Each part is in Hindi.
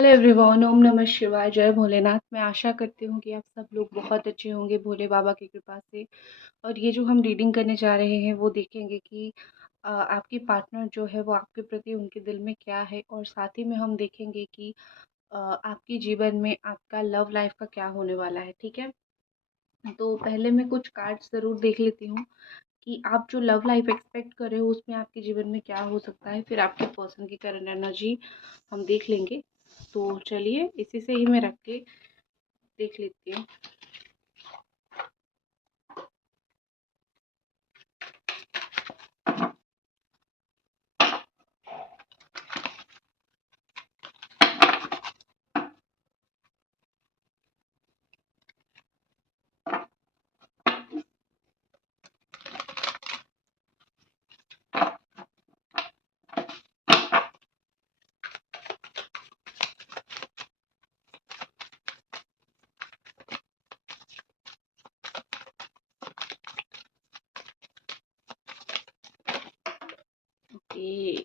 हेलो एवरीवन, ओम नमः शिवाय, जय भोलेनाथ। मैं आशा करती हूँ कि आप सब लोग बहुत अच्छे होंगे भोले बाबा की कृपा से। और ये जो हम रीडिंग करने जा रहे हैं वो देखेंगे कि आपकी पार्टनर जो है वो आपके प्रति उनके दिल में क्या है, और साथ ही में हम देखेंगे कि आपके जीवन में आपका लव लाइफ का क्या होने वाला है। ठीक है, तो पहले मैं कुछ कार्ड्स ज़रूर देख लेती हूँ कि आप जो लव लाइफ एक्सपेक्ट कर रहे हो उसमें आपके जीवन में क्या हो सकता है। फिर आपके पर्सन की करंट एनर्जी हम देख लेंगे। तो चलिए इसी से ही मैं रख के देख लेती हूँ। ओके,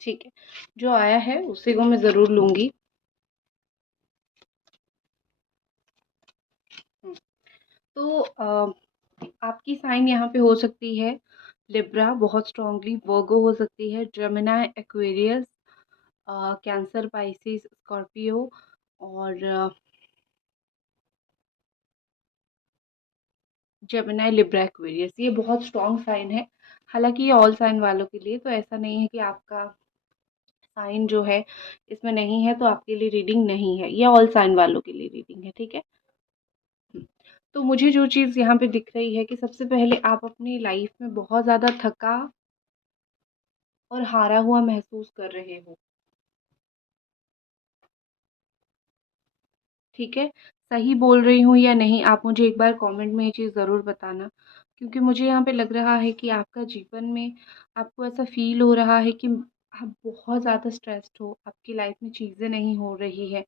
ठीक है, जो आया है उसी को मैं ज़रूर लूँगी। तो आपकी साइन यहाँ पे हो सकती है लिब्रा, बहुत स्ट्रांगली वर्गो हो सकती है, Gemini, Aquarius, cancer, Pisces, Scorpio और जेमिनी, लिब्रा, एक्वेरियस। ये बहुत स्ट्रॉन्ग साइन है। हालांकि ये ऑल साइन वालों के लिए, तो ऐसा नहीं है कि आपका साइन जो है इसमें नहीं है तो आपके लिए रीडिंग नहीं है। ये ऑल साइन वालों के लिए रीडिंग है। ठीक है। तो मुझे जो चीज़ यहाँ पे दिख रही है कि सबसे पहले आप अपनी लाइफ में बहुत ज़्यादा थका और हारा हुआ महसूस कर रहे हो। ठीक है, सही बोल रही हूँ या नहीं आप मुझे एक बार कमेंट में ये चीज़ ज़रूर बताना, क्योंकि मुझे यहाँ पे लग रहा है कि आपका जीवन में आपको ऐसा फ़ील हो रहा है कि आप बहुत ज़्यादा स्ट्रेस्ड हो, आपकी लाइफ में चीज़ें नहीं हो रही है,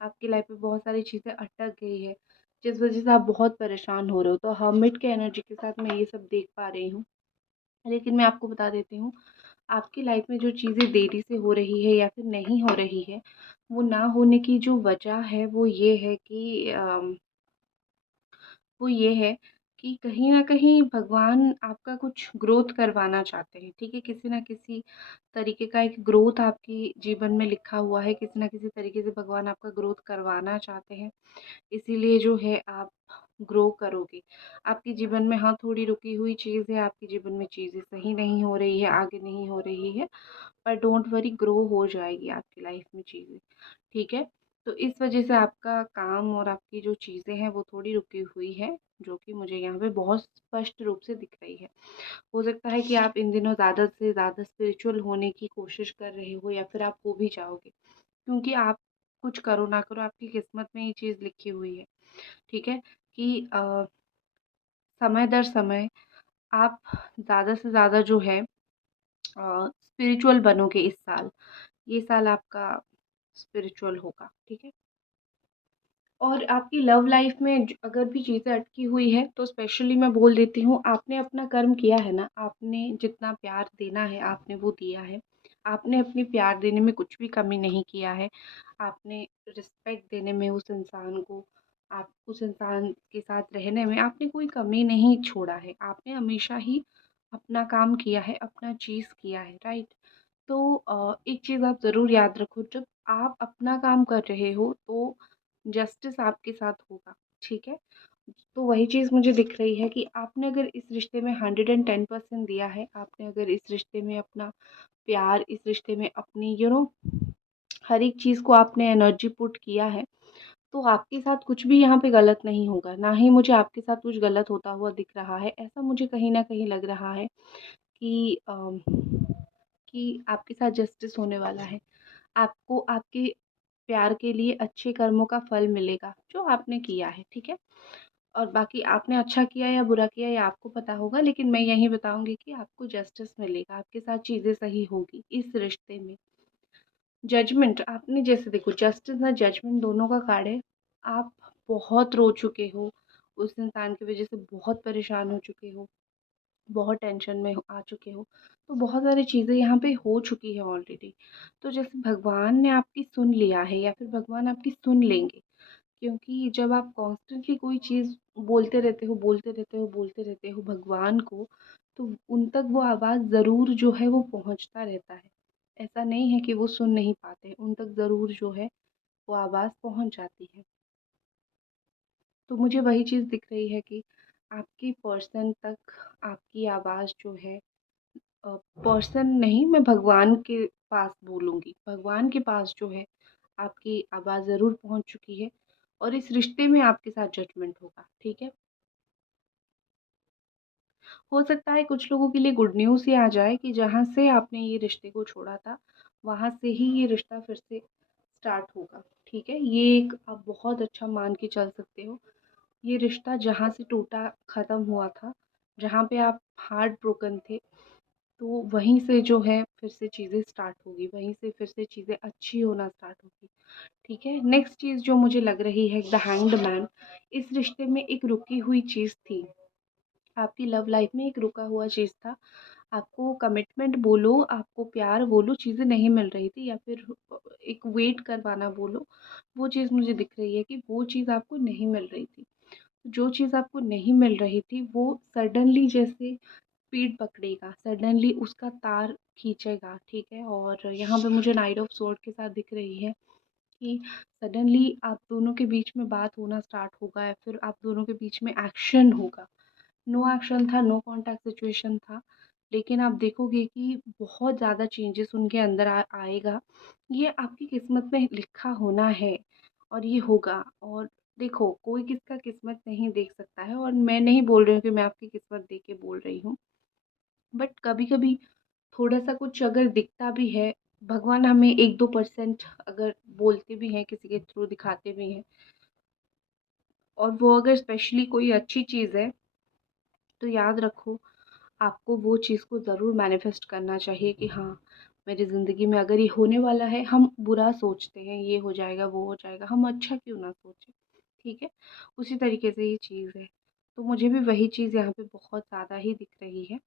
आपकी लाइफ में बहुत सारी चीज़ें अटक गई है, जिस वजह से आप बहुत परेशान हो रहे हो। तो हर्मिट के एनर्जी के साथ मैं ये सब देख पा रही हूँ। लेकिन मैं आपको बता देती हूँ, आपकी लाइफ में जो चीज़ें देरी से हो रही है या फिर नहीं हो रही है, वो ना होने की जो वजह है वो ये है कि वो ये है कि कहीं न कहीं भगवान आपका कुछ ग्रोथ करवाना चाहते हैं। ठीक है? किसी न किसी तरीके का एक ग्रोथ आपके जीवन में लिखा हुआ है, किसी न किसी तरीके से भगवान आपका ग्रोथ करवाना चाहते हैं। इसीलिए जो है आप ग्रो करोगे। आपके जीवन में हाँ, थोड़ी रुकी हुई चीज़ है, आपके जीवन में चीज़ें सही नहीं हो रही है, आगे नहीं हो रही है, पर डोंट वरी, ग्रो हो जाएगी आपकी लाइफ में चीज़ें। ठीक है? तो इस वजह से आपका काम और आपकी जो चीज़ें हैं वो थोड़ी रुकी हुई है, जो कि मुझे यहाँ पे बहुत स्पष्ट रूप से दिख रही है। हो सकता है कि आप इन दिनों ज़्यादा से ज़्यादा स्पिरिचुअल होने की कोशिश कर रहे हो, या फिर आप हो भी जाओगे, क्योंकि आप कुछ करो ना करो आपकी किस्मत में ये चीज़ लिखी हुई है। ठीक है? कि समय दर समय आप ज़्यादा से ज़्यादा जो है स्पिरिचुअल बनोगे इस साल। ये साल आपका स्पिरिचुअल होगा। ठीक है? और आपकी लव लाइफ में अगर भी चीज़ें अटकी हुई है तो स्पेशली मैं बोल देती हूँ, आपने अपना कर्म किया है ना, आपने जितना प्यार देना है आपने वो दिया है। आपने अपनी प्यार देने में कुछ भी कमी नहीं किया है। आपने रिस्पेक्ट देने में उस इंसान को, आप उस इंसान के साथ रहने में आपने कोई कमी नहीं छोड़ा है। आपने हमेशा ही अपना काम किया है, अपना चीज़ किया है, राइट? तो एक चीज़ आप ज़रूर याद रखो, जब आप अपना काम कर रहे हो तो जस्टिस आपके साथ होगा। ठीक है? तो वही चीज़ मुझे दिख रही है कि आपने अगर इस रिश्ते में 110% दिया है, आपने अगर इस रिश्ते में अपना प्यार, इस रिश्ते में अपनी हर एक चीज़ को आपने एनर्जी पुट किया है, तो आपके साथ कुछ भी यहाँ पे गलत नहीं होगा। ना ही मुझे आपके साथ कुछ गलत होता हुआ दिख रहा है। ऐसा मुझे कहीं न कहीं लग रहा है कि कि आपके साथ जस्टिस होने वाला है। आपको आपके प्यार के लिए अच्छे कर्मों का फल मिलेगा, जो आपने किया है। ठीक है? और बाकी आपने अच्छा किया या बुरा किया ये आपको पता होगा, लेकिन मैं यही बताऊँगी कि आपको जस्टिस मिलेगा, आपके साथ चीज़ें सही होगी इस रिश्ते में। जजमेंट, आपने जैसे देखो, जस्टिस और जजमेंट दोनों का कार्ड है। आप बहुत रो चुके हो, उस इंसान की वज़ह से बहुत परेशान हो चुके हो। बहुत टेंशन में आ चुके हो। तो बहुत सारी चीज़ें यहाँ पे हो चुकी है ऑलरेडी। तो जैसे भगवान ने आपकी सुन लिया है या फिर भगवान आपकी सुन लेंगे, क्योंकि जब आप कॉन्स्टेंटली कोई चीज़ बोलते रहते हो, बोलते रहते हो, बोलते रहते हो भगवान को, तो उन तक वो आवाज़ ज़रूर जो है वो पहुँचता रहता है। ऐसा नहीं है कि वो सुन नहीं पाते, उन तक ज़रूर जो है वो आवाज़ पहुँच जाती है। तो मुझे वही चीज़ दिख रही है कि आपकी पर्सन तक आपकी आवाज़ जो है, पर्सन नहीं, मैं भगवान के पास बोलूँगी, भगवान के पास जो है आपकी आवाज़ ज़रूर पहुँच चुकी है और इस रिश्ते में आपके साथ जजमेंट होगा, ठीक है? हो सकता है कुछ लोगों के लिए गुड न्यूज़ ये आ जाए कि जहाँ से आपने ये रिश्ते को छोड़ा था, वहाँ से ही ये रिश्ता फिर से स्टार्ट होगा, ठीक है? ये एक आप बहुत अच्छा मान के चल सकते हो। ये रिश्ता जहाँ से टूटा ख़त्म हुआ था, जहाँ पे आप हार्ट ब्रोकन थे, तो वहीं से जो है फिर से चीज़ें स्टार्ट होगी, वहीं से फिर से चीज़ें अच्छी होना स्टार्ट होगी, ठीक है? नेक्स्ट चीज़ जो मुझे लग रही है, द हैंग्ड मैन, इस रिश्ते में एक रुकी हुई चीज़ थी। आपकी लव लाइफ में एक रुका हुआ चीज़ था। आपको कमिटमेंट बोलो, आपको प्यार बोलो, चीज़ें नहीं मिल रही थी या फिर एक वेट करवाना बोलो, वो चीज़ मुझे दिख रही है कि वो चीज़ आपको नहीं मिल रही थी। जो चीज़ आपको नहीं मिल रही थी वो सडनली जैसे स्पीड पकड़ेगा, सडनली उसका तार खींचेगा, ठीक है? और यहाँ पे मुझे नाइट ऑफ स्वॉर्ड के साथ दिख रही है कि सडनली आप दोनों के बीच में बात होना स्टार्ट होगा या फिर आप दोनों के बीच में एक्शन होगा। नो एक्शन था, नो कॉन्टैक्ट सिचुएशन था, लेकिन आप देखोगे कि बहुत ज़्यादा चेंजेस उनके अंदर आएगा। ये आपकी किस्मत में लिखा होना है और ये होगा। और देखो, कोई किसका किस्मत नहीं देख सकता है और मैं नहीं बोल रही हूँ कि मैं आपकी किस्मत देख के बोल रही हूँ। बट कभी-कभी थोड़ा-सा कुछ अगर दिखता भी है, भगवान हमें 1-2% अगर बोलते भी हैं, किसी के थ्रू दिखाते भी हैं और वो अगर स्पेशली कोई अच्छी चीज़ है, तो याद रखो आपको वो चीज़ को ज़रूर मैनिफेस्ट करना चाहिए कि हाँ, मेरी ज़िंदगी में अगर ये होने वाला है, हम बुरा सोचते हैं, ये हो जाएगा, वो हो जाएगा, हम अच्छा क्यों ना सोचें, ठीक है? उसी तरीके से ये चीज़ है। तो मुझे भी वही चीज़ यहाँ पे बहुत ज़्यादा ही दिख रही है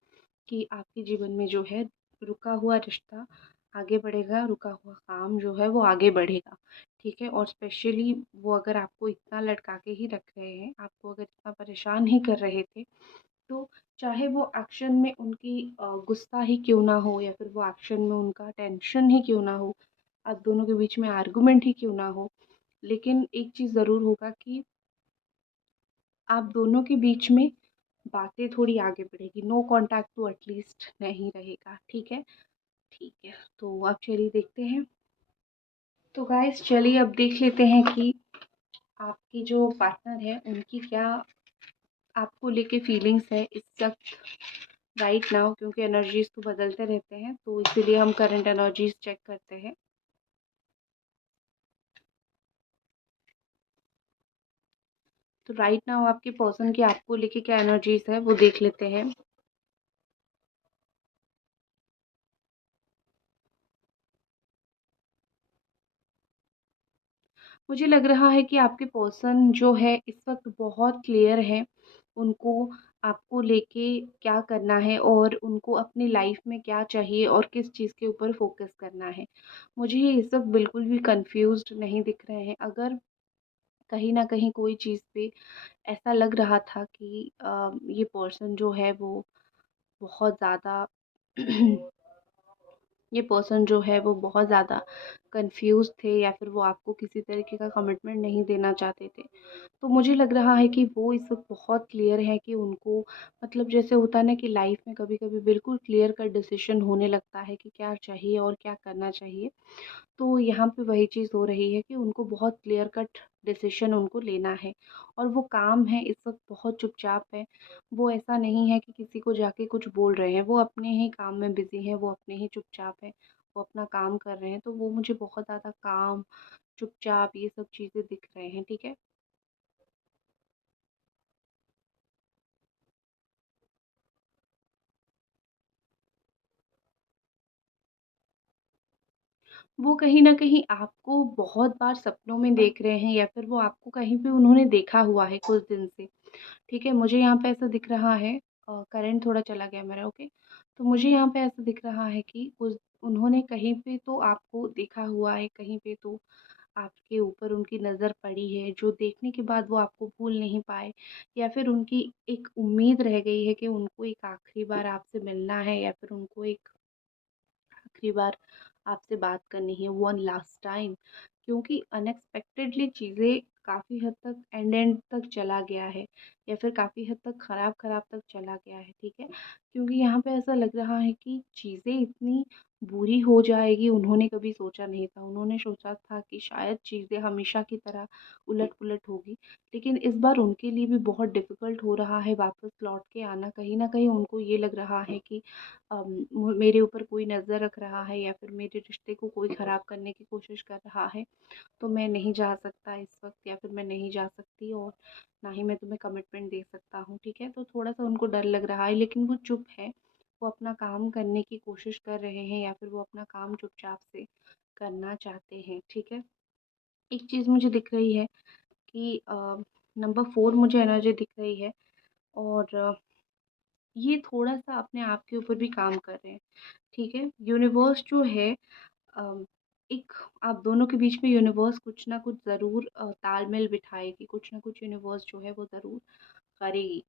कि आपके जीवन में जो है रुका हुआ रिश्ता आगे बढ़ेगा, रुका हुआ काम जो है वो आगे बढ़ेगा, ठीक है? और स्पेशली वो अगर आपको इतना लटका के ही रख रहे हैं, आपको अगर इतना परेशान ही कर रहे थे, तो चाहे वो एक्शन में उनकी गुस्सा ही क्यों ना हो या फिर वो एक्शन में उनका टेंशन ही क्यों ना हो, आप दोनों के बीच में आर्गुमेंट ही क्यों ना हो, लेकिन एक चीज़ ज़रूर होगा कि आप दोनों के बीच में बातें थोड़ी आगे बढ़ेगी, नो कॉन्टैक्ट तो एटलीस्ट नहीं रहेगा, ठीक है? ठीक है, तो अब चलिए देखते हैं। तो गाइस चलिए अब देख लेते हैं कि आपकी जो पार्टनर है उनकी क्या आपको लेके फीलिंग्स है इस वक़्त राइट नाउ, क्योंकि एनर्जीज़ तो बदलते रहते हैं, तो इसीलिए हम करंट एनर्जीज़ चेक करते हैं। तो राइट नाउ आपके पर्सन की आपको लेके क्या एनर्जीज़ है वो देख लेते हैं। मुझे लग रहा है कि आपके पर्सन जो है इस वक़्त बहुत क्लियर हैं, उनको आपको लेके क्या करना है और उनको अपनी लाइफ़ में क्या चाहिए और किस चीज़ के ऊपर फ़ोकस करना है। मुझे ये इस वक़्त बिल्कुल भी कन्फ्यूज़्ड नहीं दिख रहे हैं। अगर कहीं न कहीं कोई चीज़ पे ऐसा लग रहा था कि ये पर्सन जो है वो बहुत ज़्यादा ये पर्सन जो है वो बहुत ज़्यादा कंफ्यूज थे या फिर वो आपको किसी तरीके का कमिटमेंट नहीं देना चाहते थे। तो मुझे लग रहा है कि वो इस वक़्त बहुत क्लियर है कि उनको, मतलब जैसे होता है ना कि लाइफ़ में कभी-कभी बिल्कुल क्लियर कट डिसीज़न होने लगता है कि क्या चाहिए और क्या करना चाहिए। तो यहाँ पे वही चीज़ हो रही है कि उनको बहुत क्लियर कट डिसीज़न उनको लेना है और वो काम है इस वक़्त बहुत चुपचाप है। वो ऐसा नहीं है कि किसी को जाके कुछ बोल रहे हैं, वो अपने ही काम में बिज़ी हैं, वो अपने ही चुपचाप हैं, वो अपना काम कर रहे हैं। तो वो मुझे बहुत ज़्यादा काम, चुपचाप ये सब चीज़ें दिख रहे हैं, ठीक है? वो कहीं न कहीं आपको बहुत बार सपनों में देख रहे हैं या फिर वो आपको कहीं पे उन्होंने देखा हुआ है कुछ दिन से, ठीक है? मुझे यहाँ पे ऐसा दिख रहा है करंट थोड़ा चला गया मेरा, ओके। तो मुझे यहाँ पे ऐसा दिख रहा है कि उस उन्होंने कहीं पे तो आपको देखा हुआ है, कहीं पे तो आपके ऊपर उनकी नज़र पड़ी है, जो देखने के बाद वो आपको भूल नहीं पाए, या फिर उनकी एक उम्मीद रह गई है कि उनको एक आखिरी बार आपसे मिलना है, या फिर उनको एक आखिरी बार आपसे बात करनी है, वन लास्ट टाइम। क्योंकि अनएक्सपेक्टेडली चीज़ें काफ़ी हद तक एंड एंड तक चला गया है, या फिर काफ़ी हद तक ख़राब ख़राब तक चला गया है, ठीक है। क्योंकि यहाँ पे ऐसा लग रहा है कि चीज़ें इतनी बुरी हो जाएगी, उन्होंने कभी सोचा नहीं था। उन्होंने सोचा था कि शायद चीज़ें हमेशा की तरह उलट पुलट होगी, लेकिन इस बार उनके लिए भी बहुत डिफ़िकल्ट हो रहा है वापस लौट के आना। कहीं न कहीं उनको ये लग रहा है कि मेरे ऊपर कोई नज़र रख रहा है, या फिर मेरे रिश्ते को कोई ख़राब करने की कोशिश कर रहा है, तो मैं नहीं जा सकता इस वक़्त, या फिर मैं नहीं जा सकती, और ना ही मैं तुम्हें कमिटमेंट दे सकता हूँ, ठीक है। तो थोड़ा-सा उनको डर लग रहा है, लेकिन वो चुप है। वो अपना काम करने की कोशिश कर रहे हैं, या फिर वो अपना काम चुपचाप से करना चाहते हैं, ठीक है। एक चीज़ मुझे दिख रही है कि नंबर 4 मुझे एनर्जी दिख रही है, और ये थोड़ा-सा अपने आप के ऊपर भी काम कर रहे हैं, ठीक है। यूनिवर्स जो है, अम, एक आप दोनों के बीच में यूनिवर्स कुछ ना कुछ ज़रूर तालमेल बिठाएगी, कुछ ना कुछ यूनिवर्स जो है वो ज़रूर करेगी,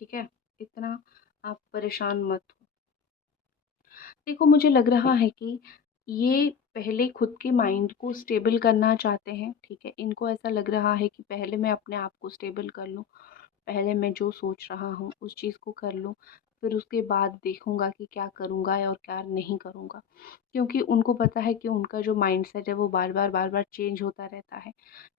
ठीक है। इतना आप परेशान मत हो। देखो, मुझे लग रहा है कि ये पहले खुद के माइंड को स्टेबल करना चाहते हैं, ठीक है। इनको ऐसा लग रहा है कि पहले मैं अपने आप को स्टेबल कर लूँ, पहले मैं जो सोच रहा हूँ उस चीज़ को कर लूँ, फिर उसके बाद देखूँगा कि क्या करूँगा और क्या नहीं करूँगा। क्योंकि उनको पता है कि उनका जो माइंडसेट है वो बार-बार चेंज होता रहता है,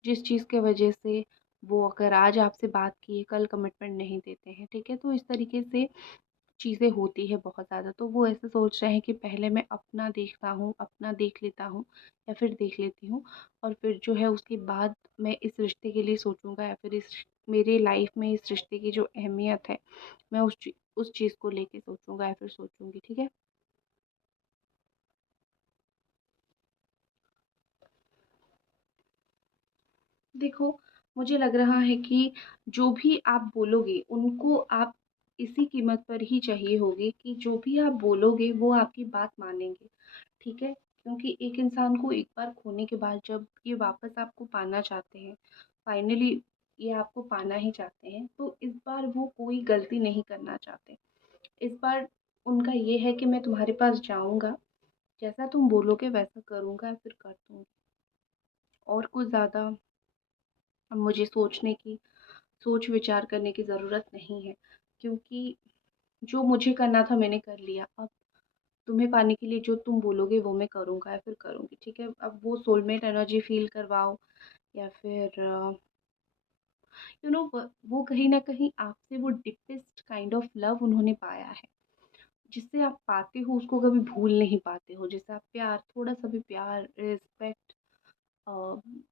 जिस चीज़ की वजह से वो अगर आज आपसे बात किए, कल कमिटमेंट नहीं देते हैं, ठीक है। तो इस तरीके से चीज़ें होती है बहुत ज़्यादा, तो वो ऐसे सोच रहे हैं कि पहले मैं अपना देखता हूँ, अपना देख लेता हूँ, या फिर देख लेती हूँ, और फिर जो है उसके बाद मैं इस रिश्ते के लिए सोचूँगा, या फिर इस मेरे लाइफ में इस रिश्ते की जो अहमियत है, मैं उस चीज़ को लेके सोचूँगा, या फिर सोचूँगी, ठीक है। देखो, मुझे लग रहा है कि जो भी आप बोलोगे उनको आप इसी कीमत पर ही चाहिए होगी कि जो भी आप बोलोगे वो आपकी बात मानेंगे, ठीक है? क्योंकि एक इंसान को एक बार खोने के बाद जब ये वापस आपको पाना चाहते हैं, फाइनली ये आपको पाना ही चाहते हैं, तो इस बार वो कोई गलती नहीं करना चाहते। इस बार उनका ये है कि मैं तुम्हारे पास जाऊँगा, जैसा तुम बोलोगे वैसा करूँगा, या फिर कर दूँगी। और कुछ ज़्यादा अब मुझे सोच विचार करने की ज़रूरत नहीं है, क्योंकि जो मुझे करना था मैंने कर लिया। अब तुम्हें पाने के लिए जो तुम बोलोगे वो मैं करूँगा, या फिर करूँगी, ठीक है। अब वो सोलमेट एनर्जी फील करवाओ, या फिर वो कहीं न कहीं आपसे वो डीपेस्ट काइंड ऑफ लव उन्होंने पाया है, जिससे आप पाते हो उसको कभी भूल नहीं पाते हो। जैसे आप प्यार, थोड़ा-सा भी प्यार, रिस्पेक्ट, अ,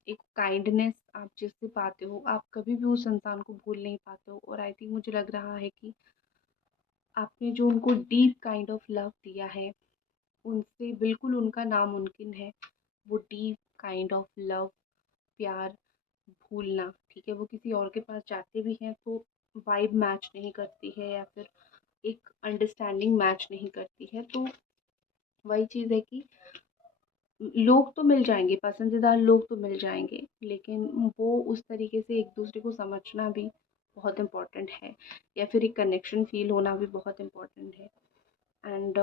एक काइंडनेस आप जिससे पाते हो, आप कभी भी उस इंसान को भूल नहीं पाते हो, और आई थिंक मुझे लग रहा है कि आपने जो उनको डीप काइंड ऑफ लव दिया है, उनसे बिल्कुल उनका नामुमकिन है वो डीप काइंड ऑफ लव, प्यार भूलना, ठीक है। वो किसी और के पास जाते भी हैं तो वाइब मैच नहीं करती है, या फिर एक अंडरस्टैंडिंग मैच नहीं करती है। तो वही चीज़ है कि लोग तो मिल जाएँगे, पसंदीदा लोग तो मिल जाएँगे, लेकिन वो उस तरीके से एक-दूसरे को समझना भी बहुत इम्पोर्टेंट है, या फिर एक कनेक्शन फ़ील होना भी बहुत इम्पोर्टेंट है। एंड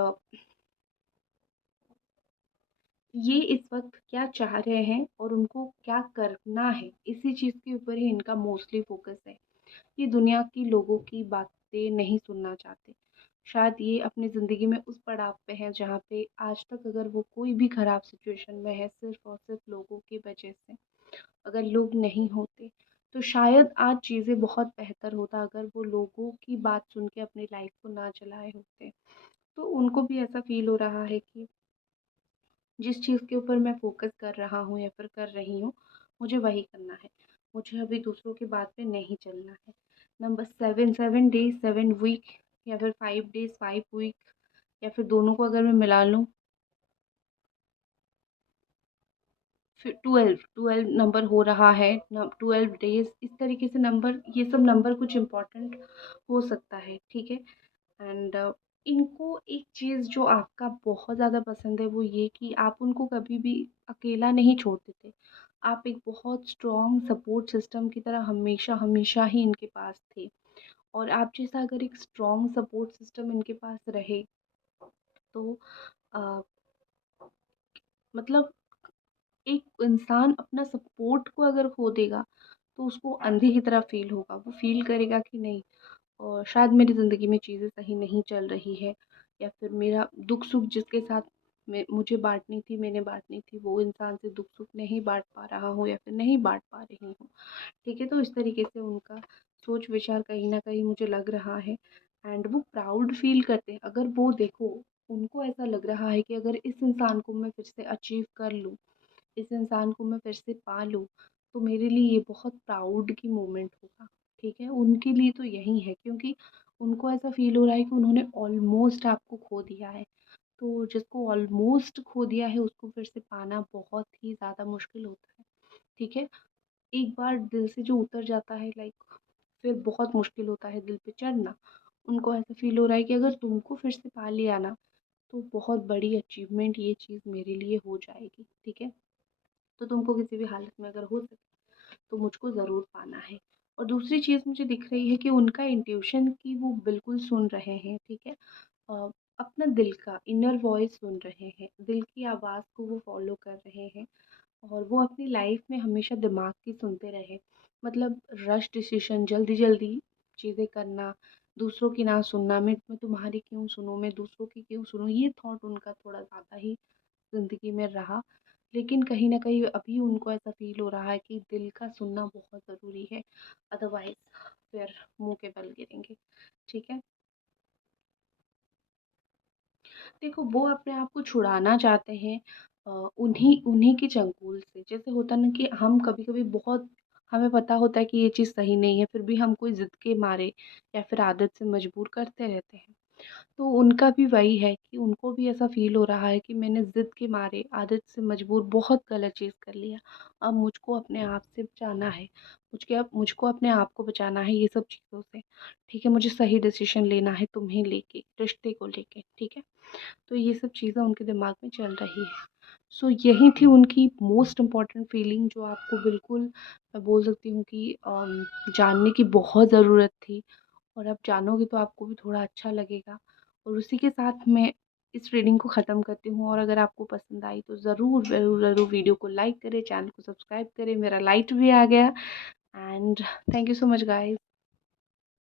ये इस वक़्त क्या चाह रहे हैं और उनको क्या करना है, इसी चीज़ के ऊपर ही इनका मोस्टली फ़ोकस है। ये दुनिया की लोगों की बातें नहीं सुनना चाहते। शायद ये अपनी ज़िंदगी में उस पड़ाव पे हैं जहाँ पे आज तक अगर वो कोई भी ख़राब सिचुएशन में है, सिर्फ़ और सिर्फ़ लोगों की वजह से, अगर लोग नहीं होते, तो शायद आज चीज़ें बहुत बेहतर होता, अगर वो लोगों की बात सुन के अपनी लाइफ़ को ना चलाए होते। तो उनको भी ऐसा फ़ील हो रहा है कि जिस चीज़ के ऊपर मैं फ़ोकस कर रहा हूँ या फिर कर रही हूँ, मुझे वही करना है। मुझे अभी दूसरों की बात पे नहीं चलना है। नंबर 7, 7 डेज़ 7 वीक, या फिर 5 डेज़ 5 वीक, या फिर दोनों को अगर मैं मिला लूँ, फिर 12, 12 नंबर हो रहा है, न 12 डेज़, इस तरीके से नंबर, ये सब नंबर कुछ इम्पोर्टेंट हो सकता है, ठीक है। एंड इनको एक चीज़ जो आपका बहुत ज़्यादा पसंद है वो ये कि आप उनको कभी भी अकेला नहीं छोड़ते थे। आप एक बहुत स्ट्रॉन्ग सपोर्ट सिस्टम की तरह हमेशा हमेशा ही इनके पास थे। और आप जैसा अगर एक स्ट्रॉन्ग सपोर्ट सिस्टम इनके पास रहे तो अ, मतलब एक इंसान अपना सपोर्ट को अगर खो देगा तो उसको अंधे की तरह फ़ील होगा। वो फ़ील करेगा कि नहीं शायद मेरी ज़िंदगी में चीज़ें सही नहीं चल रही है, या फिर मेरा दुख-सुख जिसके साथ मैं मुझे बाँटनी थी, मैंने बाँटनी थी, वो इंसान से दुख-सुख नहीं बाँट पा रहा हूँ या फिर नहीं बाँट पा रही हूँ। ठीक है? तो इस तरीके से उनका सोच-विचार कहीं न कहीं मुझे लग रहा है। एंड वो प्राउड फ़ील करते हैं। अगर वो देखो, उनको ऐसा लग रहा है कि अगर इस इंसान को मैं फिर से अचीव कर लूँ, इस इंसान को मैं फिर से पा लूँ, तो मेरे लिए ये बहुत प्राउड की मोमेंट होगा। ठीक है? उनके लिए तो यही है, क्योंकि उनको ऐसा फ़ील हो रहा है कि उन्होंने ऑलमोस्ट आपको खो दिया है। तो जिसको ऑलमोस्ट खो दिया है उसको फिर से पाना बहुत ही ज़्यादा मुश्किल होता है। ठीक है? एक बार दिल से जो उतर जाता है, लाइक फिर बहुत मुश्किल होता है दिल पे चढ़ना। उनको ऐसा फ़ील हो रहा है कि अगर तुमको फिर से पा लिया ना, तो बहुत बड़ी अचीवमेंट ये चीज़ मेरे लिए हो जाएगी। ठीक है? तो तुमको किसी भी हालत में अगर हो सके तो मुझको ज़रूर पाना है। और दूसरी चीज़ मुझे दिख रही है कि उनका इंट्यूशन की वो बिल्कुल सुन रहे हैं। ठीक है? अ, अपना दिल का इनर वॉइस सुन रहे हैं, दिल की आवाज़ को वो फॉलो कर रहे हैं। और वो अपनी लाइफ में हमेशा दिमाग की सुनते रहे। मतलब रश डिसीजन, जल्दी जल्दी चीज़ें करना, दूसरों की ना सुनना, मैं तुम्हारी क्यों सुनूँ, मैं दूसरों की क्यों सुनूँ, ये थॉट उनका थोड़ा ज़्यादा ही ज़िंदगी में रहा। लेकिन कहीं न कहीं अभी उनको ऐसा फ़ील हो रहा है कि दिल का सुनना बहुत ज़रूरी है, अदरवाइज़ फिर मुँह के बल गिरेंगे। ठीक है? देखो, वो अपने आप को छुड़ाना चाहते हैं उन्हीं उन्हीं के चंगुल से। जैसे होता है ना कि हम कभी-कभी बहुत हमें पता होता है कि ये चीज़ सही नहीं है, फिर भी हम कोई ज़िद के मारे या फिर आदत से मजबूर करते रहते हैं। तो उनका भी वही है कि उनको भी ऐसा फ़ील हो रहा है कि मैंने ज़िद के मारे, आदत से मजबूर बहुत गलत चीज़ कर लिया। अब मुझको अपने आप से बचाना है। मुझको अपने आप को बचाना है ये सब चीज़ों से। ठीक है? मुझे सही डिसीज़न लेना है तुम्हें लेके, रिश्ते को लेके। ठीक है? तो ये सब चीज़ें उनके दिमाग में चल रही है। सो यही थी उनकी मोस्ट इम्पॉर्टेंट फीलिंग, जो आपको बिल्कुल मैं बोल सकती हूँ कि जानने की बहुत ज़रूरत थी। और आप जानोगे तो आपको भी थोड़ा अच्छा लगेगा। और उसी के साथ मैं इस रीडिंग को ख़त्म करती हूँ। और अगर आपको पसंद आई तो ज़रूर ज़रूर ज़रूर वीडियो को लाइक करें, चैनल को सब्सक्राइब करें। मेरा लाइट भी आ गया। And thank you so much guys.